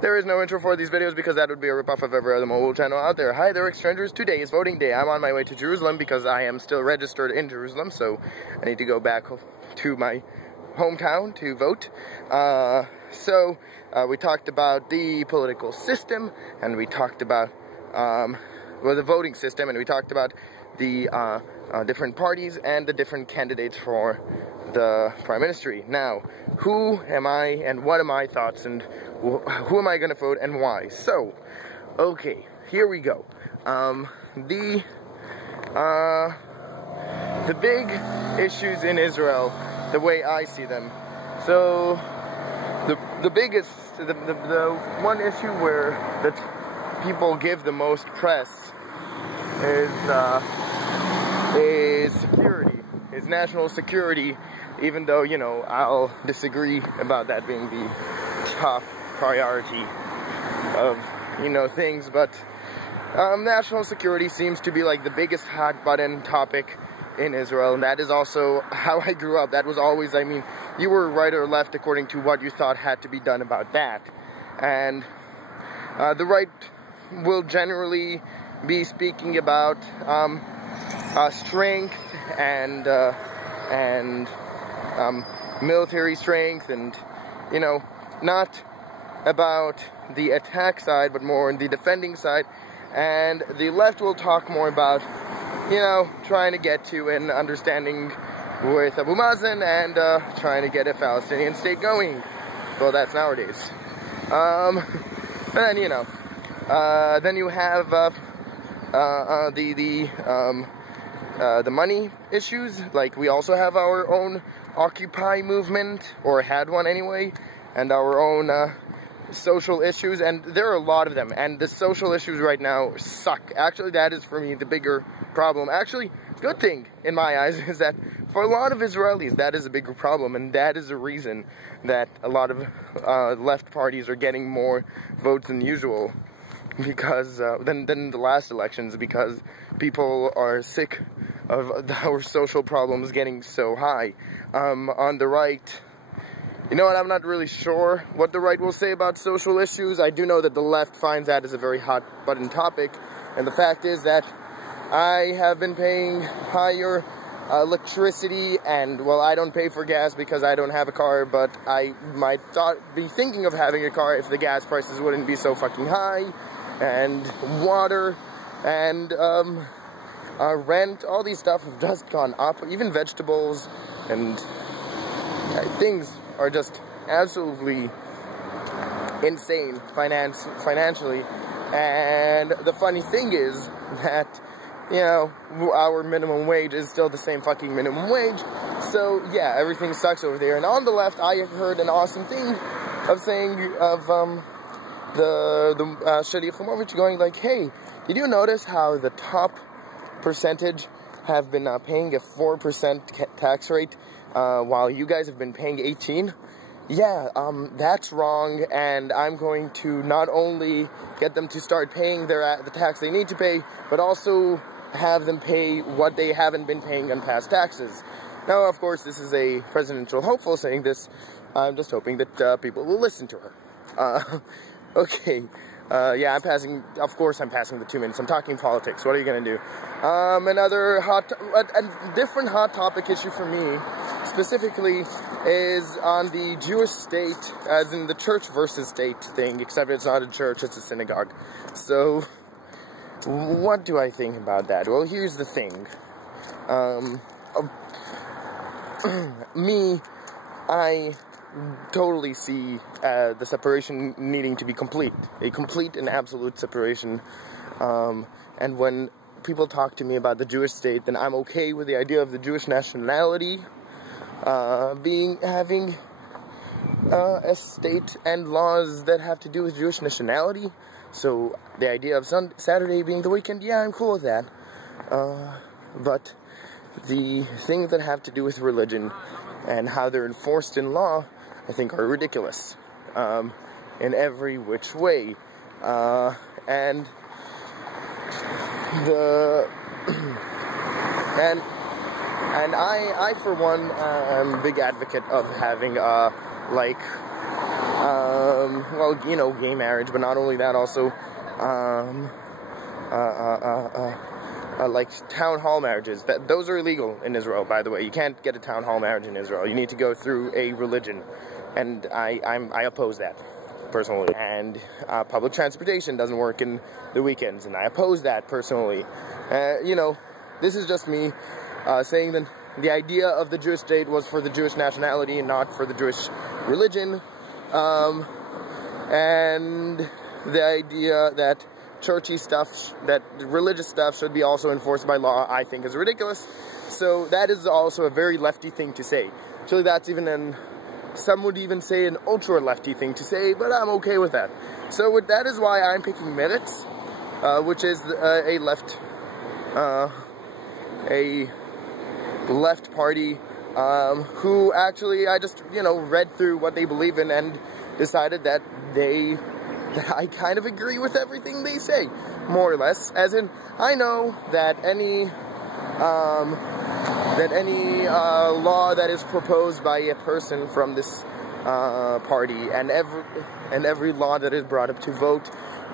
There is no intro for these videos because that would be a ripoff of every other mobile channel out there. Hi there, strangers. Today is voting day. I'm on my way to Jerusalem because I am still registered in Jerusalem, so I need to go back to my hometown to vote. We talked about the political system, and we talked about the voting system, and we talked about the different parties and the different candidates for the prime ministry. Now, who am I and what are my thoughts and who am I going to vote and why? So, okay, here we go. The big issues in Israel, the way I see them. So, the biggest, the one issue where the people give the most press is security, is national security, even though, you know, I'll disagree about that being the top priority of, you know, things, but national security seems to be like the biggest hot button topic in Israel, and that is also how I grew up. That was always, I mean, you were right or left according to what you thought had to be done about that. And the right will generally be speaking about strength and military strength, and, you know, not about the attack side, but more on the defending side. And the left will talk more about, you know, trying to get to an understanding with Abu Mazen and trying to get a Palestinian state going. Well, that's nowadays. And, you know, then you have the money issues. Like, we also have our own Occupy movement, or had one anyway, and our own social issues, and there are a lot of them, and the social issues right now suck. Actually, that is for me the bigger problem. Actually, good thing in my eyes is that for a lot of Israelis that is a bigger problem, and that is the reason that a lot of left parties are getting more votes than usual, because than the last elections, because people are sick of our social problems getting so high. On the right, you know what, I'm not really sure what the right will say about social issues. I do know that the left finds that as a very hot button topic, and the fact is that I have been paying higher electricity, and, well, I don't pay for gas because I don't have a car, but I might be thinking of having a car if the gas prices wouldn't be so fucking high, and water, and rent, all these stuff have just gone up, even vegetables, and things are just absolutely insane financially. And the funny thing is that, you know, our minimum wage is still the same fucking minimum wage, so yeah, everything sucks over there. And on the left, I heard an awesome thing of saying, of the Shadi Yachimovich going like, hey, did you notice how the top percentage have been paying a 4% tax rate, while you guys have been paying 18? Yeah, that's wrong, and I'm going to not only get them to start paying the tax they need to pay, but also have them pay what they haven't been paying on past taxes. Now, of course, this is a presidential hopeful saying this. I'm just hoping that people will listen to her. Okay. Yeah, I'm passing the 2 minutes. I'm talking politics. What are you going to do? Another a different hot topic issue for me, specifically, is on the Jewish state, as in the church versus state thing, except it's not a church, it's a synagogue. So, what do I think about that? Well, here's the thing. I totally see the separation needing to be complete. A complete and absolute separation. And when people talk to me about the Jewish state, then I'm okay with the idea of the Jewish nationality having a state and laws that have to do with Jewish nationality. So the idea of Saturday being the weekend, yeah, I'm cool with that. But the things that have to do with religion and how they're enforced in law, I think, are ridiculous in every which way. And I for one am a big advocate of having well, you know, gay marriage, but not only that, also, like town hall marriages. Those are illegal in Israel, by the way. You can't get a town hall marriage in Israel. You need to go through a religion, and I oppose that, personally. And public transportation doesn't work in the weekends, and I oppose that, personally. You know, this is just me saying that the idea of the Jewish state was for the Jewish nationality and not for the Jewish religion, and the idea that churchy stuff, that religious stuff should be also enforced by law, I think is ridiculous. So that is also a very lefty thing to say. Actually, that's even some would even say an ultra lefty thing to say, but I'm okay with that. So that is why I'm picking Meretz, which is a left party, who actually, I just, you know, read through what they believe in and decided that I kind of agree with everything they say, more or less. As in, I know that any law that is proposed by a person from this party, and every law that is brought up to vote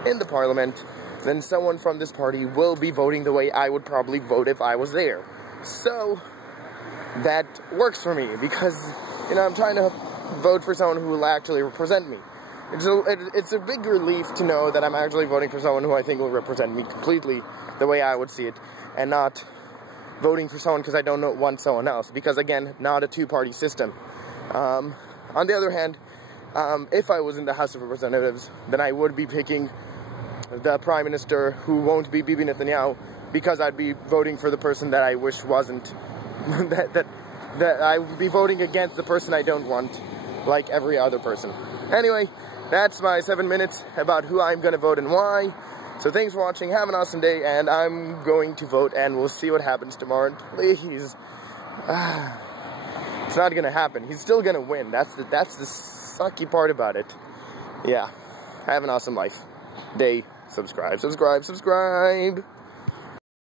in the parliament, then someone from this party will be voting the way I would probably vote if I was there. So that works for me, because, you know, I'm trying to vote for someone who will actually represent me. It's a big relief to know that I'm actually voting for someone who I think will represent me completely the way I would see it, and not voting for someone because I don't want someone else, because, again, not a two-party system. On the other hand, if I was in the House of Representatives, then I would be picking the Prime Minister who won't be Bibi Netanyahu, because I'd be voting for the person that I wish wasn't, that I would be voting against the person I don't want, like every other person. Anyway, that's my 7 minutes about who I'm going to vote and why. So thanks for watching, have an awesome day, and I'm going to vote, and we'll see what happens tomorrow. And please, it's not going to happen. He's still going to win. That's the sucky part about it. Yeah, have an awesome life. Day. Subscribe, subscribe, subscribe.